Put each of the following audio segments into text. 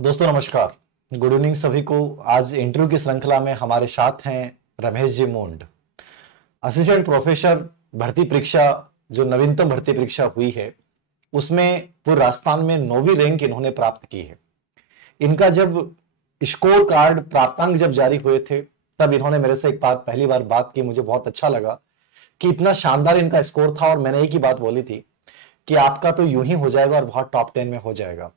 दोस्तों नमस्कार। Good evening सभी को। आज इंटरव्यू की श्रृंखला में हमारे साथ हैं रमेश जी मुंड, असिस्टेंट प्रोफेसर भर्ती परीक्षा। जो नवीनतम भर्ती परीक्षा हुई है उसमें पूरे राजस्थान में 9वीं रैंक इन्होंने प्राप्त की है। इनका जब स्कोर कार्ड प्राप्तांक जब जारी हुए थे तब इन्होंने मेरे से एक बात पहली बार बात की। मुझे बहुत अच्छा लगा कि इतना शानदार इनका स्कोर था और मैंने एक ही बात बोली थी कि आपका तो यूं ही हो जाएगा और बहुत टॉप 10 में हो जाएगा।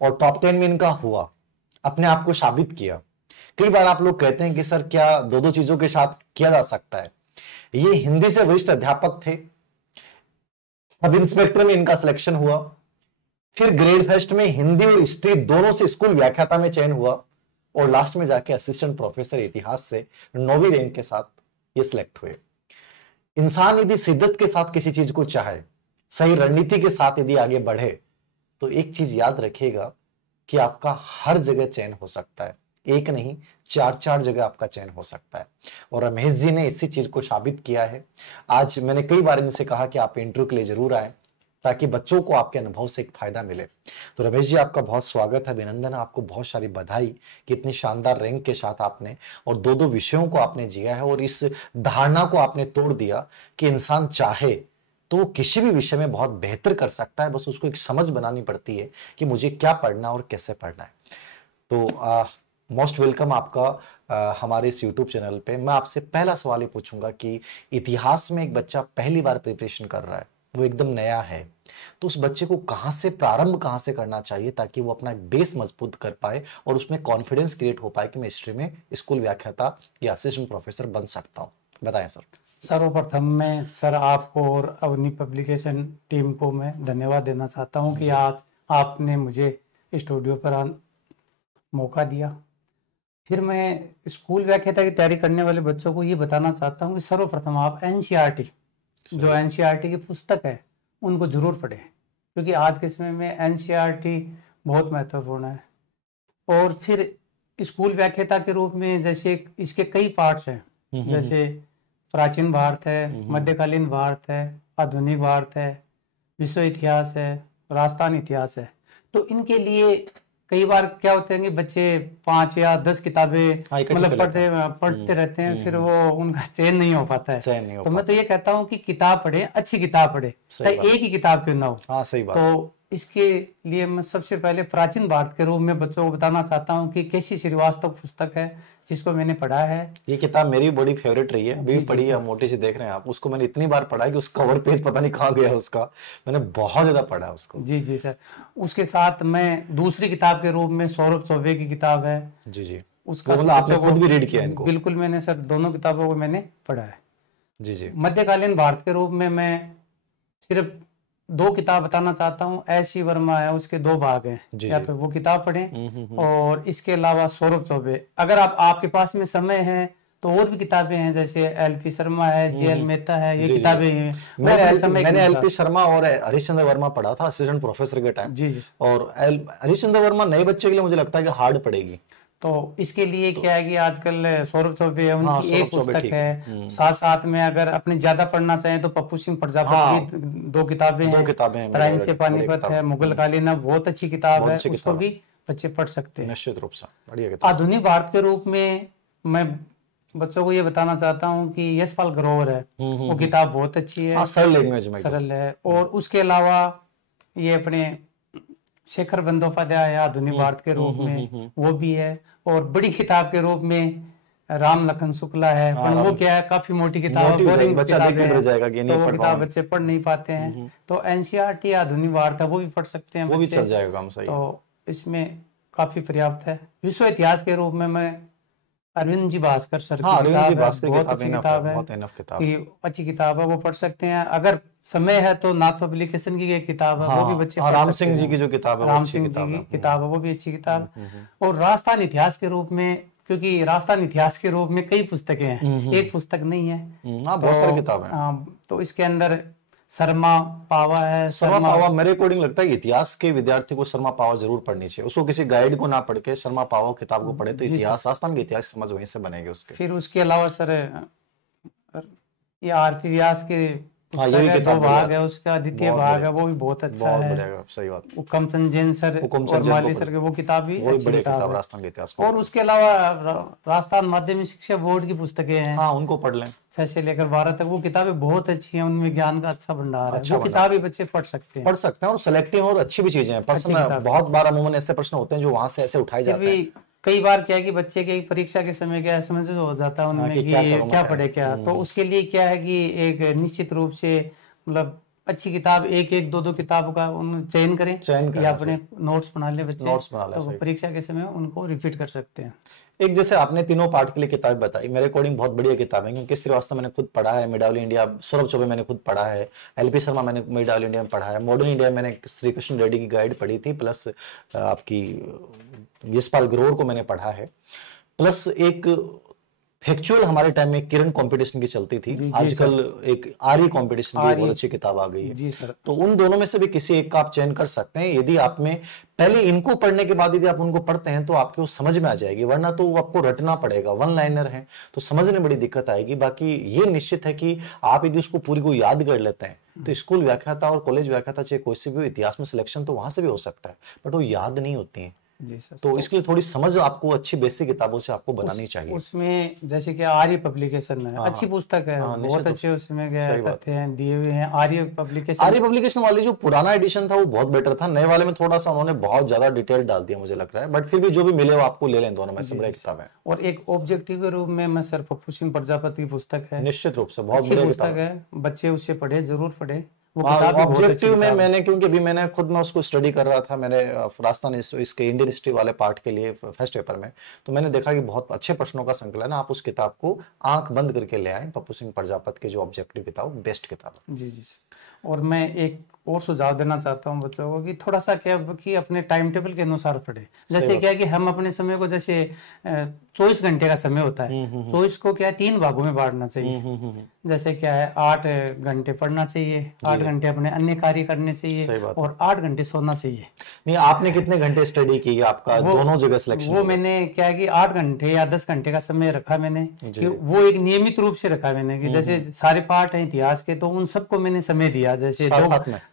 और टॉप 10 में इनका हुआ, अपने आप को साबित किया। कई बार आप लोग कहते हैं कि सर क्या दो दो चीजों के साथ किया जा सकता है। ये हिंदी से वरिष्ठ अध्यापक थे, सब इंस्पेक्टर में इनका सिलेक्शन हुआ, फिर ग्रेड फर्स्ट में हिंदी और हिस्ट्री दोनों से स्कूल व्याख्याता में चयन हुआ और लास्ट में जाके असिस्टेंट प्रोफेसर इतिहास से 9वीं रैंक के साथ ये सिलेक्ट हुए। इंसान यदि शिद्दत के साथ किसी चीज को चाहे, सही रणनीति के साथ यदि आगे बढ़े तो एक चीज याद रखिएगा कि आपका हर जगह चयन हो सकता है। एक नहीं, चार चार जगह आपका चयन हो सकता है और रमेश जी ने इसी चीज को साबित किया है। आज मैंने कई बार इनसे कहा कि आप इंटरव्यू के लिए जरूर आए ताकि बच्चों को आपके अनुभव से एक फायदा मिले। तो रमेश जी आपका बहुत स्वागत है, अभिनंदन है, आपको बहुत सारी बधाई कि इतनी शानदार रैंक के साथ आपने और दो दो विषयों को आपने जिया है और इस धारणा को आपने तोड़ दिया कि इंसान चाहे तो वो किसी भी विषय में बहुत बेहतर कर सकता है। बस उसको एक समझ बनानी पड़ती है कि मुझे क्या पढ़ना और कैसे पढ़ना है। तो मोस्ट वेलकम आपका हमारे इस यूट्यूब चैनल पे। मैं आपसे पहला सवाल ये पूछूंगा कि इतिहास में एक बच्चा पहली बार प्रिपरेशन कर रहा है, वो एकदम नया है, तो उस बच्चे को प्रारंभ कहाँ से करना चाहिए ताकि वो अपना बेस मजबूत कर पाए और उसमें कॉन्फिडेंस क्रिएट हो पाए कि मैं हिस्ट्री में स्कूल व्याख्याता या असिस्टेंट प्रोफेसर बन सकता हूँ। बताएं सर। सर्वप्रथम मैं सर आपको और अवनी पब्लिकेशन टीम को मैं धन्यवाद देना चाहता हूं कि आज आपने मुझे स्टूडियो पर मौका दिया। फिर मैं स्कूल व्याख्याता की तैयारी करने वाले बच्चों को ये बताना चाहता हूं कि सर्वप्रथम आप एनसीईआरटी जो एनसीईआरटी की पुस्तक है उनको जरूर पढ़ें, क्योंकि आज के समय में एनसीईआरटी बहुत महत्वपूर्ण है। और फिर स्कूल व्याख्याता के रूप में जैसे इसके कई पार्ट्स हैं, जैसे प्राचीन भारत है, मध्यकालीन भारत है, आधुनिक भारत है, विश्व इतिहास है, राजस्थान इतिहास है। तो इनके लिए कई बार क्या होते हैं कि बच्चे 5 या 10 किताबें मतलब पढ़ते रहते हैं, फिर वो उनका चयन नहीं हो पाता है। तो मैं तो ये कहता हूँ कि किताब पढ़े, अच्छी किताब पढ़े, चाहे एक ही किताब क्यों ना हो। हाँ, सही बात। तो इसके लिए मैं सबसे पहले प्राचीन भारत के रूप में बच्चों को बताना चाहता हूँ कि केसी श्रीवास्तव पुस्तक है जिसको मैंने पढ़ा है। ये किताब मेरी बड़ी फेवरेट रही है, अभी भी पढ़ी है। मोटी सी देख रहे हैं आप, उसको मैंने इतनी बार पढ़ा है कि उस कवर पेज पता नहीं कहाँ गया उसका, मैंने बहुत ज्यादा पढ़ा है उसको। जी जी सर। उसके साथ मैं दूसरी किताब के रूप में सौरभ चौबे की किताब है। जी जी। उसका आपने खुद भी रीड किया इनको? बिल्कुल, मैंने सर दोनों किताबों को मैंने पढ़ा है। जी जी। मध्यकालीन भारत के रूप में मैं सिर्फ 2 किताब बताना चाहता हूँ। एस.सी. वर्मा है, उसके 2 भाग हैं, या फिर वो किताब पढ़ें। और इसके अलावा सौरभ चौबे, अगर आपके पास में समय है तो और भी किताबें हैं, जैसे एल.पी. शर्मा है, जे.एल. मेहता है, ये किताबें हैं। मैंने एल.पी. शर्मा और हरिश्चंद्र वर्मा पढ़ा था असिस्टेंट प्रोफेसर के टाइम। जी जी। और हरिश्चंद्र वर्मा नए बच्चे के लिए मुझे लगता है कि हार्ड पड़ेगी। तो इसके लिए क्या है कि आजकल सौरभ चौबे है, उनकी एक पुस्तक है। साथ साथ में अगर अपने ज्यादा पढ़ना चाहें तो पप्पू सिंह प्रजापति की 2 किताबें हैं। प्राचीन से पानीपत है, मुगल कालीन है, बहुत अच्छी किताब है, उसको भी बच्चे पढ़ सकते हैं निश्चित रूप से। बढ़िया किताब। आधुनिक भारत के रूप में मैं बच्चों को ये बताना चाहता हूँ कि यशपाल ग्रोवर है, वो किताब बहुत अच्छी है, सरल लैंग्वेज में, सरल है। और उसके अलावा ये अपने शेखर बंदोपाध्याय आधुनिक भारत के रूप में वो भी है। और बड़ी किताब के रूप में राम लखन शुक्ला है, पर वो क्या है, काफी मोटी किताब है, बोरिंग किताब है, तो वो किताब बच्चे पढ़ नहीं पाते हैं। तो एनसीईआरटी आधुनिक भारत है, वो भी पढ़ सकते हैं, वो भी चल जाएगा काम। सही। तो इसमें काफी पर्याप्त है। विश्व इतिहास के रूप में मैं अरविंद जी भास्कर सर की किताब है, बहुत अच्छी किताब है, अच्छी किताब है, वो पढ़ सकते हैं। अगर समय है तो नाथ पब्लिकेशन की एक किताब है, वो भी बच्चे पढ़ सकते हैं। राम सिंह जी की जो किताब है, राम सिंह जी की किताब है, वो भी अच्छी किताब। और राजस्थान इतिहास के रूप में, क्योंकि राजस्थान इतिहास के रूप में कई पुस्तकें हैं, एक पुस्तक नहीं है, बहुत सारी किताब है। तो इसके अंदर शर्मा पावा है। शर्मा पावा मेरे अकॉर्डिंग लगता है इतिहास के विद्यार्थी को शर्मा पावा जरूर पढ़नी चाहिए। उसको किसी गाइड को ना पढ़ के शर्मा पावा किताब को पढ़े तो इतिहास, राजस्थान की इतिहास समझ वहीं से बनेगी उसके। फिर उसके अलावा सर ये आर.पी. व्यास के हाँ, ये पुस्तक भी है, किताब 2 बढ़िया भाग है, उसका द्वितीय बहुत भाग बढ़िया, है, वो भी बहुत अच्छा बहुत है। बढ़िया, सही बात। हुकमचंद जैन सर हुकुमचंद और जैन को माली पढ़, सर के वो किताब भी वो भी अच्छी बढ़िया किताब किताब, है। राजस्थान के इतिहास को और पढ़। उसके अलावा राजस्थान माध्यमिक शिक्षा बोर्ड की पुस्तकें हैं, हाँ, उनको पढ़ लें, 6 से लेकर 12 तक, वो किताबें बहुत अच्छी हैं, उनमें ज्ञान का अच्छा भंडार है, अच्छा वो बना, किताब भी बच्चे पढ़ सकते हैं, पढ़ सकते हैं। और सेलेक्टिव और अच्छी भी चीजें हैं। अच्छी प्रश्न किताब है। बहुत बार अमूमन ऐसे प्रश्न होते हैं जो वहां से ऐसे उठाए फिर जाते भी हैं। कई बार क्या है कि बच्चे के परीक्षा के समय क्या समझ हो जाता है हाँ, उनमें कि कि क्या करूं क्या मैं। पढ़े क्या, तो उसके लिए क्या है कि एक निश्चित रूप से मतलब अच्छी किताब, एक एक दो दो किताब का उन चयन करें चयन या करना अपने चाहिए, नोट्स बना ले बच्चे, नोट्स बना ले, तो वो सही। परीक्षा के समय उनको रिपीट कर सकते हैं। एक जैसे आपने तीनों पार्ट के लिए किताब बताई, मेरे अकॉर्डिंग बहुत बढ़िया किताब है, क्योंकि श्रीवास्तव मैंने खुद पढ़ा है, mid all India Saurabh Choubey मैंने खुद पढ़ा है, एलपी शर्मा मैंने मिड ऑल इंडिया में पढ़ा है, मॉडर्न इंडिया मैंने श्री कृष्ण रेड्डी की गाइड पढ़ी थी, प्लस आपकी यशपाल ग्रोवर को मैंने पढ़ा है, प्लस एक फैक्चुअल हमारे टाइम में किरण कंपटीशन की चलती थी, जी जी आजकल सर, एक आर्य कंपटीशन की एक बहुत आर्य, अच्छी किताब आ गई है। जी सर, तो उन दोनों में से भी किसी एक का आप चयन कर सकते हैं। यदि आप में पहले इनको पढ़ने के बाद यदि आप उनको पढ़ते हैं तो आपको समझ में आ जाएगी, वरना तो वो आपको रटना पड़ेगा, वन लाइनर है तो समझने में बड़ी दिक्कत आएगी। बाकी ये निश्चित है कि आप यदि उसको पूरी को याद कर लेते हैं तो स्कूल व्याख्याता और कॉलेज व्याख्याता चाहे कोई से भी इतिहास में सिलेक्शन तो वहां से भी हो सकता है, बट वो याद नहीं होती है। जी सर। तो इसके लिए थोड़ी समझ आपको अच्छी बेसिक किताबों से आपको बनानी चाहिए। उसमें जैसे कि आर्य पब्लिकेशन है, हाँ, अच्छी पुस्तक है, हाँ, बहुत निश्चित रूप अच्छे से, उसमें क्या सही बात। तथ्य हैं दिए हुए हैं। आर्य पब्लिकेशन, आर्य पब्लिकेशन वाली जो पुराना एडिशन था वो बहुत बेटर था, नए वाले में थोड़ा सा उन्होंने बहुत ज्यादा डिटेल डाल दिया मुझे लग रहा है, बट फिर भी जो भी मिले वो आपको ले लें, दोनों में से बढ़िया किताब है। और एक ऑब्जेक्टिव के रूप में मैं सर पप्पू सिंह प्रजापति की पुस्तक है, निश्चित रूप से बहुत अच्छी बढ़िया पुस्तक किताब है। है, बच्चे उससे पढ़े, जरूर पढ़े, वो किताब भी बहुत अच्छी ऑब्जेक्टिव में किताब है। मैंने, क्योंकि अभी मैंने खुद में उसको स्टडी कर रहा था, मैंने राजस्थान इसके इंडियन हिस्ट्री वाले पार्ट के लिए फर्स्ट पेपर में, तो मैंने देखा कि बहुत अच्छे प्रश्नों का संकलन है। आप उस किताब को आंख बंद करके ले आए, पप्पू सिंह प्रजापति की जो ऑब्जेक्टिव किताब बेस्ट किताब है। जी जी सर। और मैं एक और सुझाव देना चाहता हूँ बच्चों को कि थोड़ा सा क्या कि अपने टाइम टेबल के अनुसार पढ़े। जैसे क्या है कि हम अपने समय को जैसे 24 घंटे का समय होता है, 24 को क्या है 3 भागों में बांटना चाहिए। जैसे क्या है 8 घंटे पढ़ना चाहिए, 8 घंटे अपने अन्य कार्य करने चाहिए, और 8 घंटे सोना चाहिए। नहीं, आपने कितने घंटे स्टडी की, आपका दोनों जगह सिलेक्शन? वो मैंने क्या है कि 8 घंटे या 10 घंटे का समय रखा मैंने, कि वो एक नियमित रूप से रखा मैंने, कि जैसे सारे पाठ हैं इतिहास के तो उन सबको मैंने समय दिया। जैसे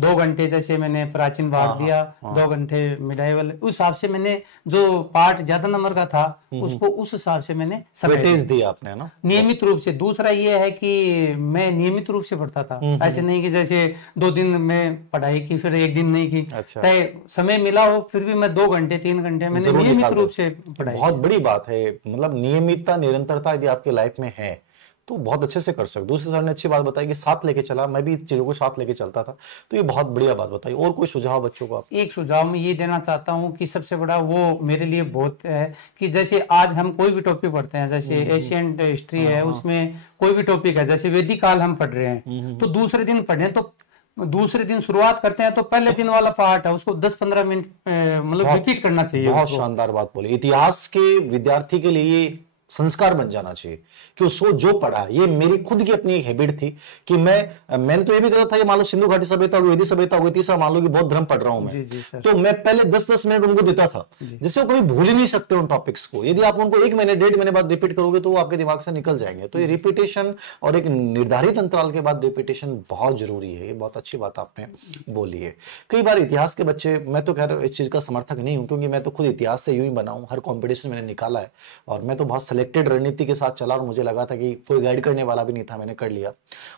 2 घंटे जैसे मैंने प्राचीन भाग दिया, 2 घंटे मिडाइवल, उस हिसाब से मैंने जो पाठ ज्यादा नंबर का था उसको उस हिसाब से मैंने समय दिया आपने ना, नियमित रूप से। दूसरा ये है कि मैं नियमित रूप से पढ़ता था, ऐसे नहीं कि जैसे 2 दिन में पढ़ाई की फिर 1 दिन नहीं की। अच्छा। चाहे समय मिला हो फिर भी मैं 2 घंटे 3 घंटे मैंने नियमित रूप से पढ़ाई। बहुत बड़ी बात है, मतलब नियमितता निरंतरता यदि आपकी लाइफ में है तो बहुत अच्छे से कर सकते। दूसरे सर ने अच्छी बात बताई कि साथ लेके चला, मैं भी चीजों को साथ लेके चलता था, तो ये बहुत बढ़िया बात बताई। और कोई सुझाव बच्चों को आप? एक सुझाव मैं ये देना चाहता हूँ कि सबसे बड़ा वो मेरे लिए बहुत है कि जैसे आज हम कोई भी टॉपिक पढ़ते हैं, जैसे एशियंट हिस्ट्री है, उसमें कोई भी टॉपिक है, जैसे वैदिक काल हम पढ़ रहे हैं, तो दूसरे दिन पढ़े तो दूसरे दिन शुरुआत करते हैं तो पहले दिन वाला पार्ट है उसको 10-15 मिनट मतलब रिपीट करना चाहिए। बहुत शानदार बात बोली। इतिहास के विद्यार्थी के लिए संस्कार बन जाना चाहिए कि उसको जो पढ़ा, ये मेरी खुद की अपनी एक हैबिट थी कि मैंने तो ये भी कहा था कि मान लो सिंधु घाटी सभ्यता हो गई, वैदिक सभ्यता हो गई, तीसरा मान लो कि बौद्ध धर्म पढ़ रहा हूं मैं, तो मैं पहले 10-10 मिनट उनको देता था, जिससे वो कभी भूल ही नहीं सकते उन टॉपिक्स को। यदि आप उनको 1 महीने 1.5 महीने बाद रिपीट करोगे तो वो आपके दिमाग से निकल जाएंगे। तो ये रिपीटेशन और एक निर्धारित अंतराल के बाद रिपीटेशन बहुत जरूरी है। ये बहुत अच्छी बात आपने बोली है। कई बार इतिहास के बच्चे, मैं तो खैर इस चीज का समर्थक नहीं हूं, क्योंकि मैं तो खुद इतिहास से यूं ही बना हूं, हर कॉम्पिटिशन मैंने निकाला है और मैं तो बहुत सिलेक्टेड रणनीति के साथ चला और मुझे लगा था कि कोई गाइड करने वाला भी नहीं था, मैंने कर लिया।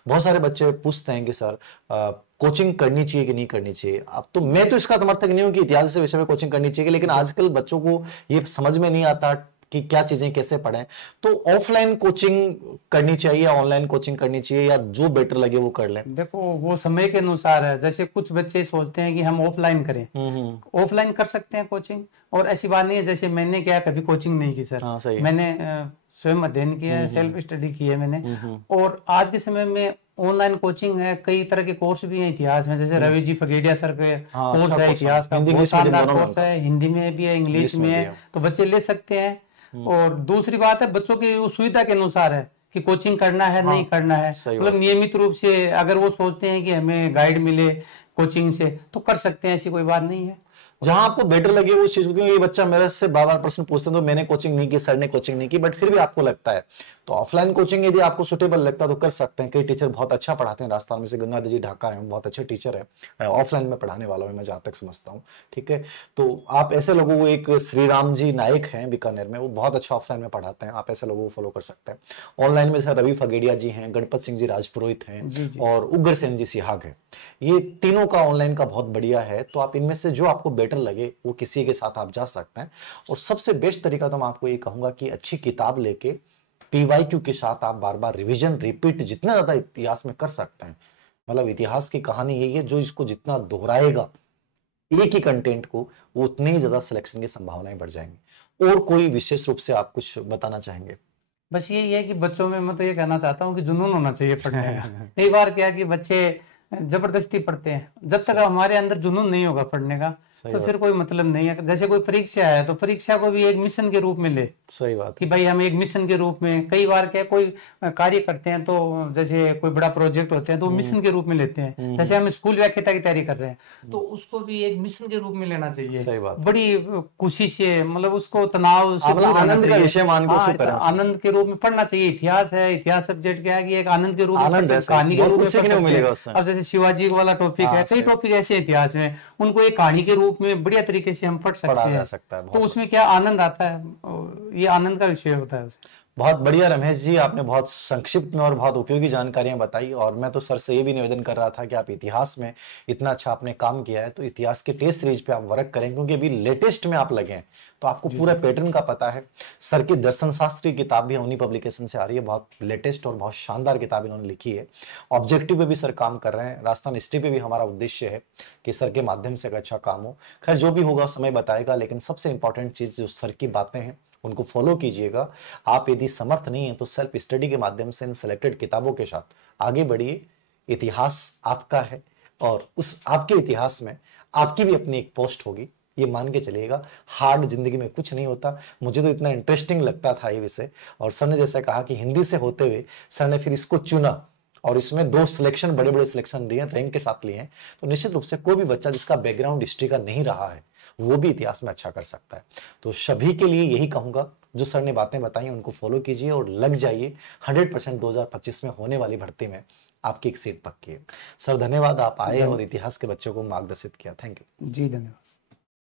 बहुत सारे बच्चे पूछते हैं कि सर कोचिंग करनी चाहिए कि नहीं करनी चाहिए। अब तो मैं तो इसका समर्थक नहीं हूं कि इतिहास से विषय में कोचिंग करनी चाहिए, लेकिन आजकल बच्चों को ये समझ में नहीं आता कि क्या चीजें कैसे पढ़ें। तो ऑफलाइन कोचिंग करनी चाहिए या ऑनलाइन कोचिंग करनी चाहिए, या जो बेटर लगे वो कर लें? देखो वो समय के अनुसार है। जैसे कुछ बच्चे सोचते हैं कि हम ऑफलाइन करें, ऑफलाइन कर सकते हैं कोचिंग, और ऐसी बात नहीं है। जैसे मैंने क्या कभी कोचिंग नहीं की सर, मैंने स्वयं अध्ययन किया है, सेल्फ स्टडी की है मैंने। और आज के समय में ऑनलाइन कोचिंग है, कई तरह के कोर्स भी हैं इतिहास में, जैसे रवि जी फगेड़िया सर के कोर्स है इतिहास का, बहुत शानदार कोर्स है, हिंदी में भी है, इंग्लिश में है, तो बच्चे ले सकते हैं। और दूसरी बात है बच्चों की सुविधा के अनुसार है कि कोचिंग करना है नहीं करना है, मतलब नियमित रूप से अगर वो सोचते हैं कि हमें गाइड मिले कोचिंग से तो कर सकते हैं, ऐसी कोई बात नहीं है। जहां आपको बेटर लगे उस चीज को, क्योंकि ये बच्चा मेरे से बार बार प्रश्न पूछते हैं तो मैंने कोचिंग नहीं की, सर ने कोचिंग नहीं की, बट फिर भी आपको लगता है तो ऑफलाइन कोचिंग यदि आपको सुटेबल लगता है तो कर सकते हैं। कई टीचर बहुत अच्छा पढ़ाते हैं राजस्थान में से, गंगाधर जी ढाका है, बहुत अच्छे टीचर है ऑफलाइन में पढ़ाने वालों में, मैं जहां तक समझता हूँ। ठीक है, तो आप ऐसे लोगों को, एक श्री राम जी नायक हैं बीकानेर में, वो बहुत अच्छा ऑफलाइन में पढ़ाते हैं, आप ऐसे लोगों को फॉलो कर सकते हैं। ऑनलाइन में सर रवि फगेड़िया जी हैं, गणपत सिंह जी राजपुरोहित हैं, जी जी और उग्रसेन जी सिहाग है। ये तीनों का ऑनलाइन का बहुत बढ़िया है, तो आप इनमें से जो आपको बेटर लगे वो किसी के साथ आप जा सकते हैं। और सबसे बेस्ट तरीका तो मैं आपको ये कहूंगा कि अच्छी किताब लेके पीवाईक्यू के साथ आप बार बार रिवीजन रिपीट जितना ज्यादा इतिहास में कर सकते हैं। मतलब इतिहास की कहानी यही है, जो इसको जितना दोहराएगा एक ही कंटेंट को, वो उतनी ही ज्यादा सिलेक्शन की संभावनाएं बढ़ जाएंगी। और कोई विशेष रूप से आप कुछ बताना चाहेंगे? बस यही है कि बच्चों में मैं तो ये कहना चाहता हूँ कि जुनून होना चाहिए पढ़ने का। कई बार क्या है कि बच्चे जबरदस्ती पढ़ते हैं, जब तक हमारे अंदर जुनून नहीं होगा पढ़ने का तो फिर कोई मतलब नहीं है। जैसे कोई परीक्षा है तो परीक्षा को भी एक मिशन के रूप में ले, सही बात कि भाई हम एक मिशन के रूप में, कई बार क्या कोई कार्य करते हैं तो जैसे कोई बड़ा प्रोजेक्ट होते हैं तो मिशन के रूप में लेते हैं। जैसे हम स्कूल व्याख्याता की तैयारी कर रहे हैं तो उसको भी एक मिशन के रूप में लेना चाहिए। सही बात। बड़ी खुशी से, मतलब उसको तनाव से मतलब आनंद का विषय मान के उसको करें, आनंद के रूप में पढ़ना चाहिए। इतिहास है, इतिहास सब्जेक्ट क्या है कि एक आनंद के रूप में, आनंद कहानी के रूप में सीखने को मिलेगा उससे। अब जैसे शिवाजी वाला टॉपिक है, कई टॉपिक ऐसे इतिहास में, उनको एक कहानी के रूप में बढ़िया तरीके से हम पढ़ सकते हैं। तो उसमें क्या आनंद आता है, ये आनंद का विषय होता है। बहुत बढ़िया रमेश जी, आपने बहुत संक्षिप्त में और बहुत उपयोगी जानकारियां बताई। और मैं तो सर से ये भी निवेदन कर रहा था कि आप इतिहास में इतना अच्छा आपने काम किया है तो इतिहास के टेस्ट सीरीज पे आप वर्क करें, क्योंकि अभी लेटेस्ट में आप लगे हैं तो आपको पूरा पैटर्न का पता है। सर की दर्शन शास्त्र की किताब भी उन्हीं पब्लिकेशन से आ रही है, बहुत लेटेस्ट और बहुत शानदार किताब इन्होंने लिखी है। ऑब्जेक्टिव पे भी सर काम कर रहे हैं, राजस्थान हिस्ट्री पे भी हमारा उद्देश्य है कि सर के माध्यम से एक अच्छा काम हो। खैर जो भी होगा समय बताएगा, लेकिन सबसे इंपॉर्टेंट चीज जो सर की बातें हैं उनको फॉलो कीजिएगा। आप यदि समर्थ नहीं है तो सेल्फ स्टडी के माध्यम से इन सेलेक्टेड किताबों के साथ आगे बढ़िए। इतिहास आपका है और उस आपके इतिहास में आपकी भी अपनी एक पोस्ट होगी, ये मान के चलिएगा। हार्ड जिंदगी में कुछ नहीं होता। मुझे तो इतना इंटरेस्टिंग लगता था ये विषय, और सर ने जैसे कहा कि हिंदी से होते हुए सर ने फिर इसको चुना और इसमें 2 सिलेक्शन, बड़े बड़े सिलेक्शन लिए, रैंक के साथ लिए हैं। तो निश्चित रूप से कोई भी बच्चा जिसका बैकग्राउंड हिस्ट्री का नहीं रहा है वो भी इतिहास में अच्छा कर सकता है। तो सभी के लिए यही कहूंगा, जो सर ने बातें बताई उनको फॉलो कीजिए और लग जाइए। 100% 2025 में होने वाली भर्ती में आपकी एक सीट पक्की है। सर धन्यवाद, आप आए और इतिहास के बच्चों को मार्गदर्शित किया। थैंक यू जी। धन्यवाद।